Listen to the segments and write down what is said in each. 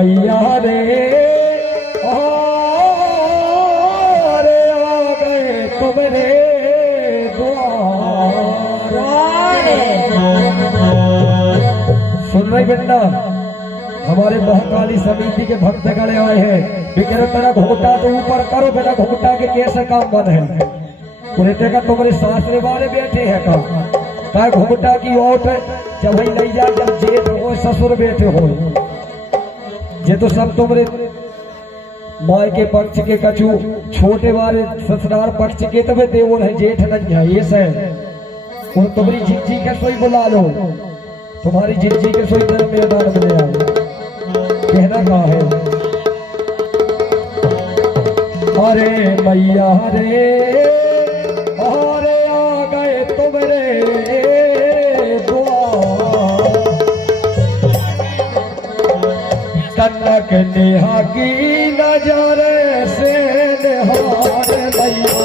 मैया रे अरे आ गए तुम्हारे द्वार। सुन रहे बेटा, हमारे महाकाली समिति के भक्त गणे आए हैं। बिकर तेरा घोटा तो ऊपर करो बेटा, घोटा के कैसे काम बन है पूरे का तुम्हारे सासरे वाले बैठे हैं का घोटा की ओट जब वही नहीं जा, जब जेठ हो ससुर बैठे हो, ये तो सब तुम्हारे माय के पक्ष के कछु छोटे वाले ससुराल पक्ष के तबे देवर है, जेठ नहीं है ये से। और तुम्हारी जिज्जी के सोई बुला लो, तुम्हारी जिज्जी के सोई मैदान में ले आओ। कहना कहा है अरे मैया रे अरे आ गए तुम्हारे द्वार। कनक नेहा की नजर से निहार मैया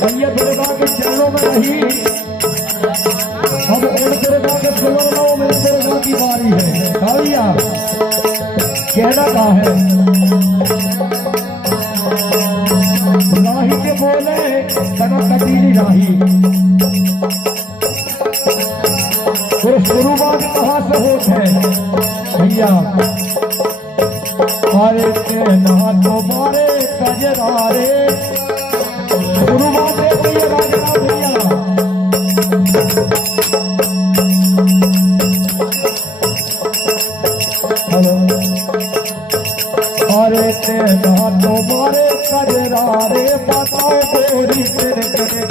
भैया दुर्गा के चरणों में रही। अब उन दुर्गा के सुवर्णों में दुर्गा की बारी है। भैया कहना का है, राही के बोले तना कटीली राही, शुरुआत कहाँ से होत है भैया। मारे के ना तो मारे कजरारे, शुरुआत है भैया राजा भैया। हेलो, मारे के ना तो मारे कजरारे, बताओ गोरी तेरे तेरे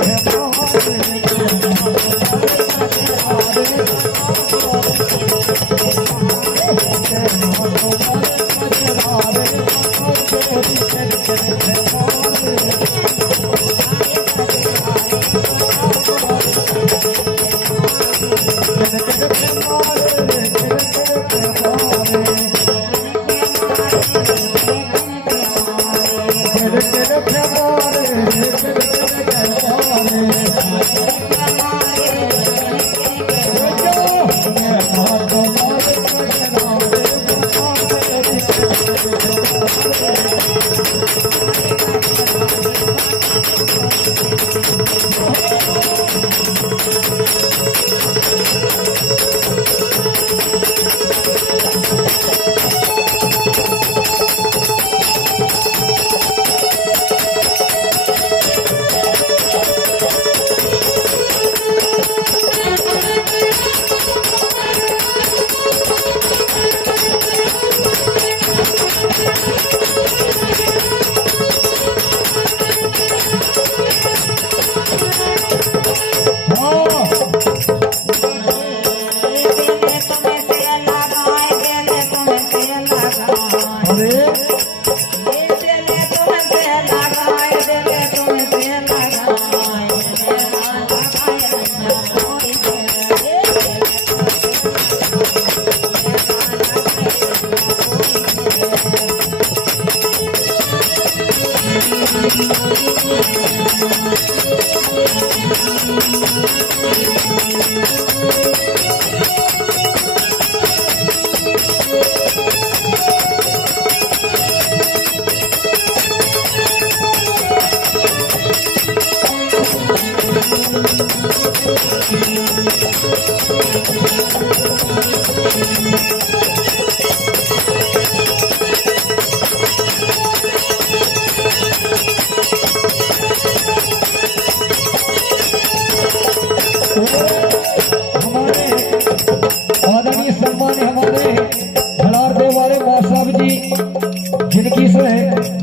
जिनकी से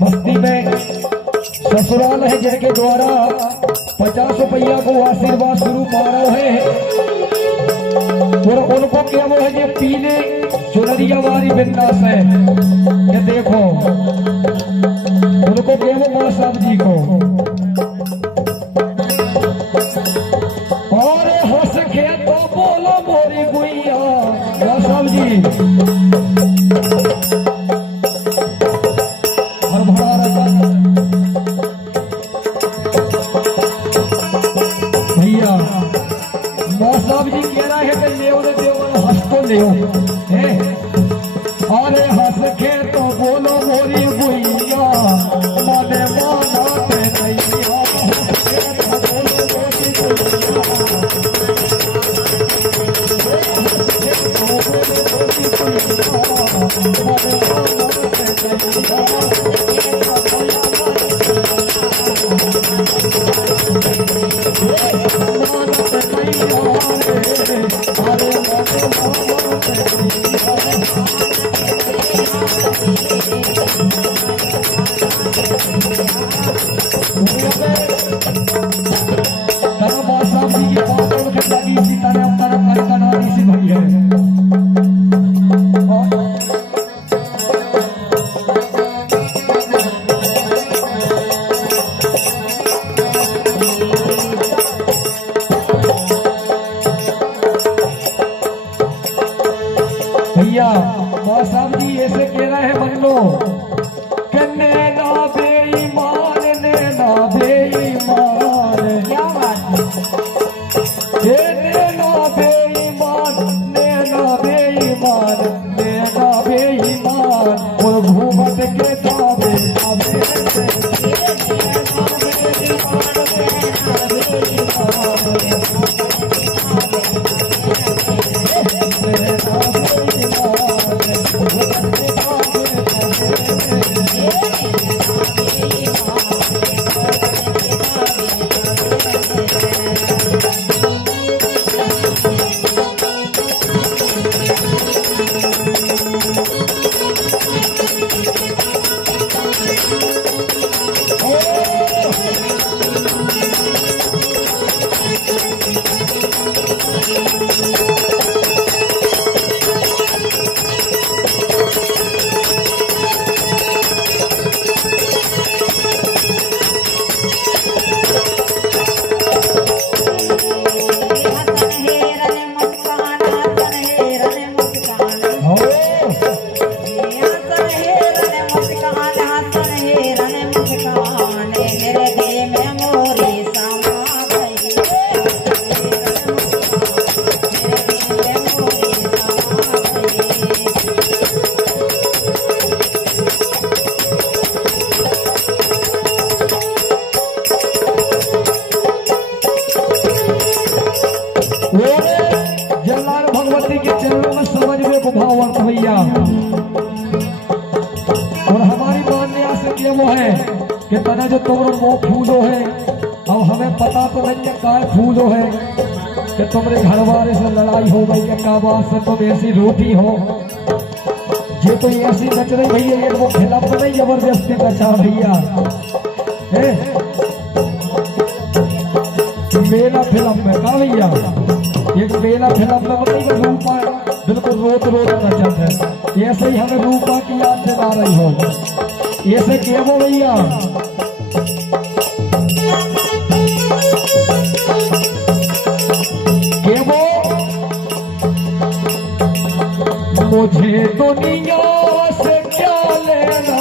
बस्ती में ससुराल है, जिनके द्वारा 50 रुपया को आशीर्वाद शुरू पा रहे हैं। और उनको क्या वो है ये पीले चुनरिया वाली बिंदास है, ये देखो उनको क्या वो मां साहब जी को। और हंस के तो बोलो मोरी गुइया मां साहब जी, और भरा रखा भैया मां साहब जी कह रहा है कि ले देव हंस को ले, अरे हंस के तो बोलो मोरी गुइया माने माना ते नहीं हंस के तो बोलो मोरी गुइया, हंस के तो बोलो मोरी गुइया माने माना भैया मां साहब जी ऐसे कह रहे हैं बन्नो कि नैना बेईमान नैना बेईमान, क्या बात है, नैना बेईमान नैना बेईमान नैना बेईमान, और घूमट के काबे भगवती के चरणों में समझ में भावार्थ भैया। और हमारी मान्या से ये वो है कि तना जो तुम्हारे वो फूलो है, अब हमें पता तो नहीं है काय फूलो है कि तुम्हारे घर वाले से लड़ाई हो गई कि क्या बात से तुम ऐसी रोटी हो, ये तो ऐसी नच रही भैया, ये वो खिलाफ तो नहीं जबरदस्ती बचा भैया। मेला फिल्म में कहा भैया, एक मेला फिल्म में मतलब रूपा बिल्कुल रोत रोत नचत है, ऐसे ही हमें रूपा की याद दिला रही हो, ऐसे क्या वो भैया। के वो मुझे दुनिया से क्या लेना,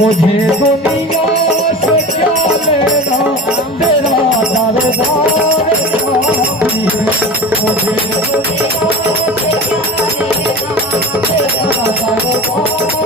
मुझे दुनिया से क्या लेना, तेरा दरबार काफी है, मुझे दुनिया से क्या लेना, तेरा दरबार काफी है।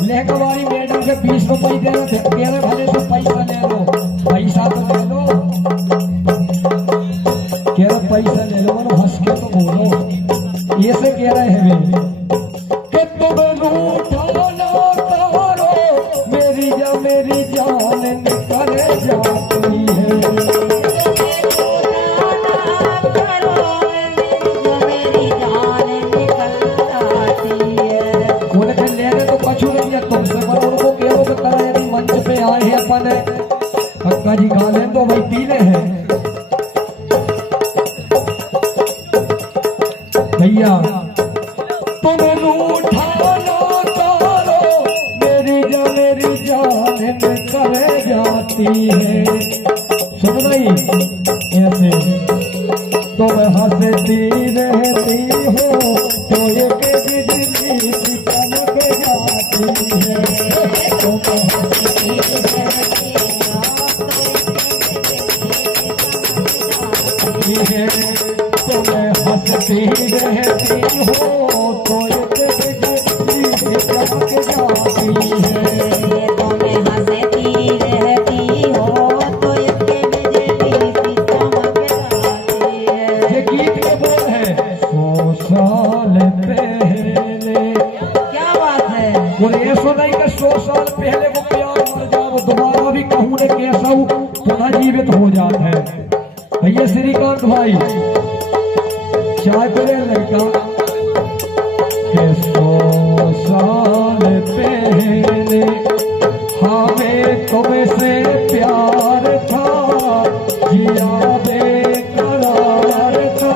लहंगा वाली मैडम से 20 रुपए दे रहे कह रहे भले तो पैसा ले लो, पैसा तो ले लो, कह रहे पैसा ले लो, मैंने हंस के तो बोलो, ये से कह रहे हैं वे कि तुम रूठा ना करो, मेरी जान निकल जाती है। तुमसे पर उनको केवल तो करा यदि मंच पे आए हैं अपन अक्का जी गा लें तो भाई पीले हैं भैया। तुम रूठा ना करो, मेरी जान निकल जाती है। सुन भाई ऐसे तुम हंसती रहती हो तो एक बिजली सी चमक जाती है। तुम्हें हंसती रहती हो तो एक बिजली सी चमक जाती है। तुम्हें हंसती रहती हो तो एक बिजली सी चमक जाती है। ये गीत के बोल है 100 साल पहले। क्या बात है। और ऐसा नहीं कि 100 साल पहले वो प्यार मर जाओ, दोबारा भी कहूँ ने कैसा पुनः जीवित हो जाता है। भैया श्रीकांत भाई चाय करे लड़का के 100 साल पहले हमें तुमसे प्यार था, जिया बेकरार था।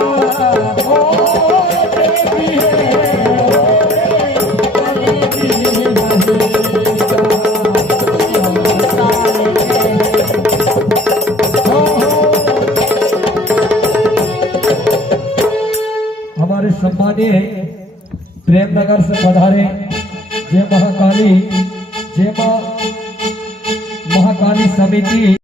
हमारे सम्मानीय प्रेमनगर से पधारे जय महाकाली, जय मां महाकाली समिति।